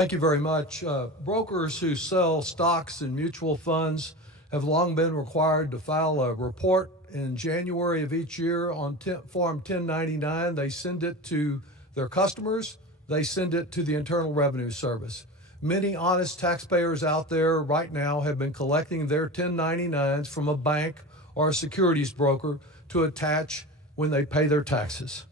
Thank you very much. Brokers who sell stocks and mutual funds have long been required to file a report in January of each year on Form 1099. They send it to their customers, they send it to the Internal Revenue Service. Many honest taxpayers out there right now have been collecting their 1099s from a bank or a securities broker to attach when they pay their taxes.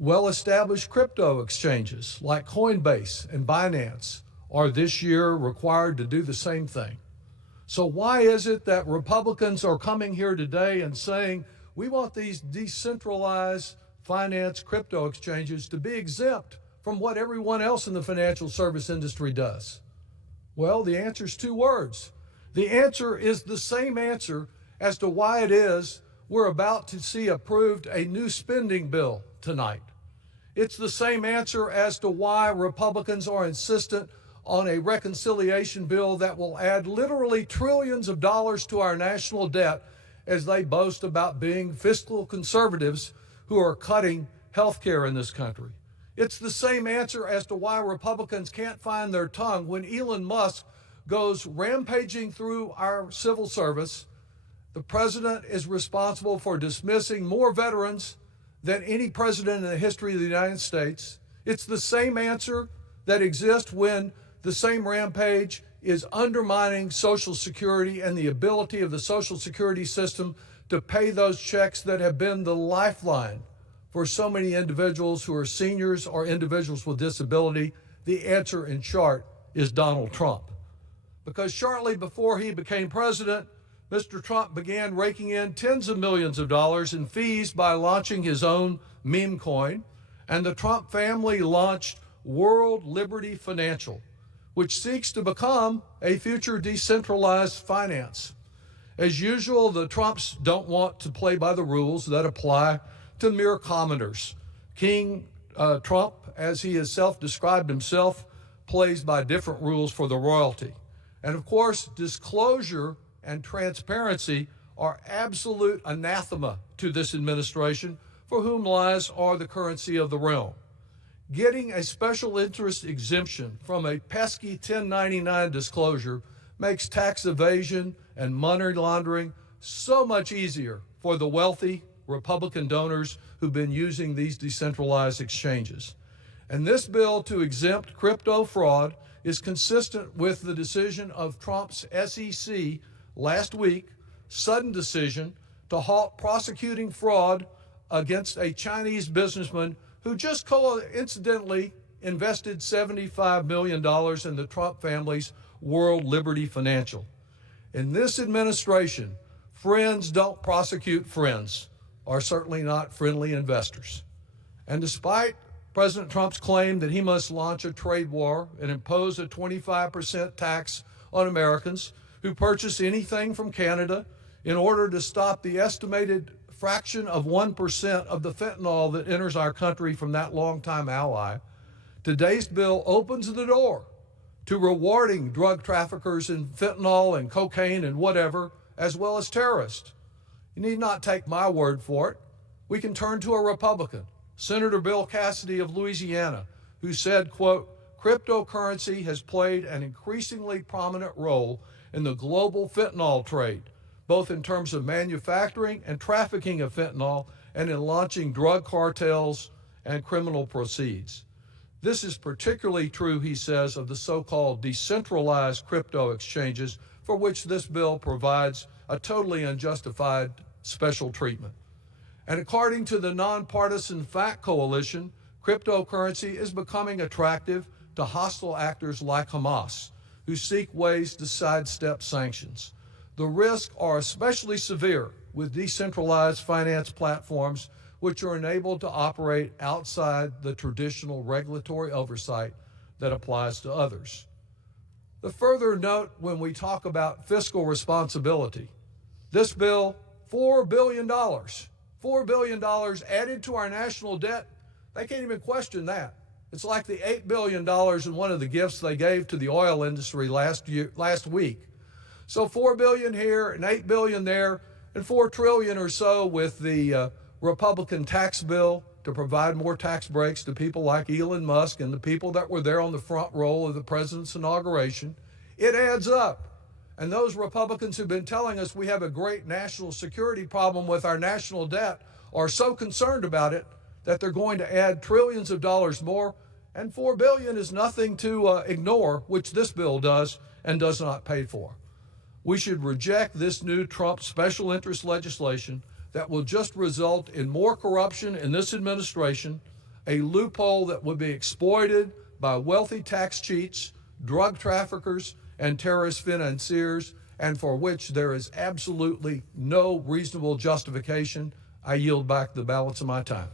Well-established crypto exchanges like Coinbase and Binance are this year required to do the same thing. So why is it that Republicans are coming here today and saying we want these decentralized finance crypto exchanges to be exempt from what everyone else in the financial service industry does? Well, the answer is two words. The answer is the same answer as to why it is we're about to see approved a new spending bill tonight. It's the same answer as to why Republicans are insistent on a reconciliation bill that will add literally trillions of dollars to our national debt as they boast about being fiscal conservatives who are cutting health care in this country. It's the same answer as to why Republicans can't find their tongue when Elon Musk goes rampaging through our civil service. The president is responsible for dismissing more veterans than any president in the history of the United States. It's the same answer that exists when the same rampage is undermining Social Security and the ability of the Social Security system to pay those checks that have been the lifeline for so many individuals who are seniors or individuals with disability. The answer, in short, is Donald Trump. Because shortly before he became president, Mr. Trump began raking in tens of millions of dollars in fees by launching his own meme coin, and the Trump family launched World Liberty Financial, which seeks to become a future decentralized finance. As usual, the Trumps don't want to play by the rules that apply to mere commoners. King Trump, as he has self-described himself, plays by different rules for the royalty. And of course, disclosure and transparency are absolute anathema to this administration, for whom lies are the currency of the realm. Getting a special interest exemption from a pesky 1099 disclosure makes tax evasion and money laundering so much easier for the wealthy Republican donors who've been using these decentralized exchanges. And this bill to exempt crypto fraud is consistent with the decision of Trump's SEC last week, sudden decision to halt prosecuting fraud against a Chinese businessman who just coincidentally invested $75 million in the Trump family's World Liberty Financial. In this administration, friends don't prosecute friends, or certainly not friendly investors. And despite President Trump's claim that he must launch a trade war and impose a 25% tax on Americans who purchase anything from Canada in order to stop the estimated fraction of 1% of the fentanyl that enters our country from that longtime ally, today's bill opens the door to rewarding drug traffickers in fentanyl and cocaine and whatever, as well as terrorists. You need not take my word for it. We can turn to a Republican, Senator Bill Cassidy of Louisiana, who said, quote, "Cryptocurrency has played an increasingly prominent role in the global fentanyl trade, both in terms of manufacturing and trafficking of fentanyl and in launching drug cartels and criminal proceeds. This is particularly true," he says, "of the so-called decentralized crypto exchanges for which this bill provides a totally unjustified special treatment." And according to the Nonpartisan Fact Coalition, cryptocurrency is becoming attractive to hostile actors like Hamas, who seek ways to sidestep sanctions. The risks are especially severe with decentralized finance platforms, which are enabled to operate outside the traditional regulatory oversight that applies to others. The further note when we talk about fiscal responsibility, this bill, $4 billion, $4 billion added to our national debt, they can't even question that. It's like the $8 billion in one of the gifts they gave to the oil industry last week. So $4 billion here and $8 billion there and $4 trillion or so with the Republican tax bill to provide more tax breaks to people like Elon Musk and the people that were there on the front row of the president's inauguration. It adds up. And those Republicans who've been telling us we have a great national security problem with our national debt are so concerned about it that they're going to add trillions of dollars more. And $4 billion is nothing to ignore, which this bill does and does not pay for. We should reject this new Trump special interest legislation that will just result in more corruption in this administration, a loophole that would be exploited by wealthy tax cheats, drug traffickers, and terrorist financiers, and for which there is absolutely no reasonable justification. I yield back the balance of my time.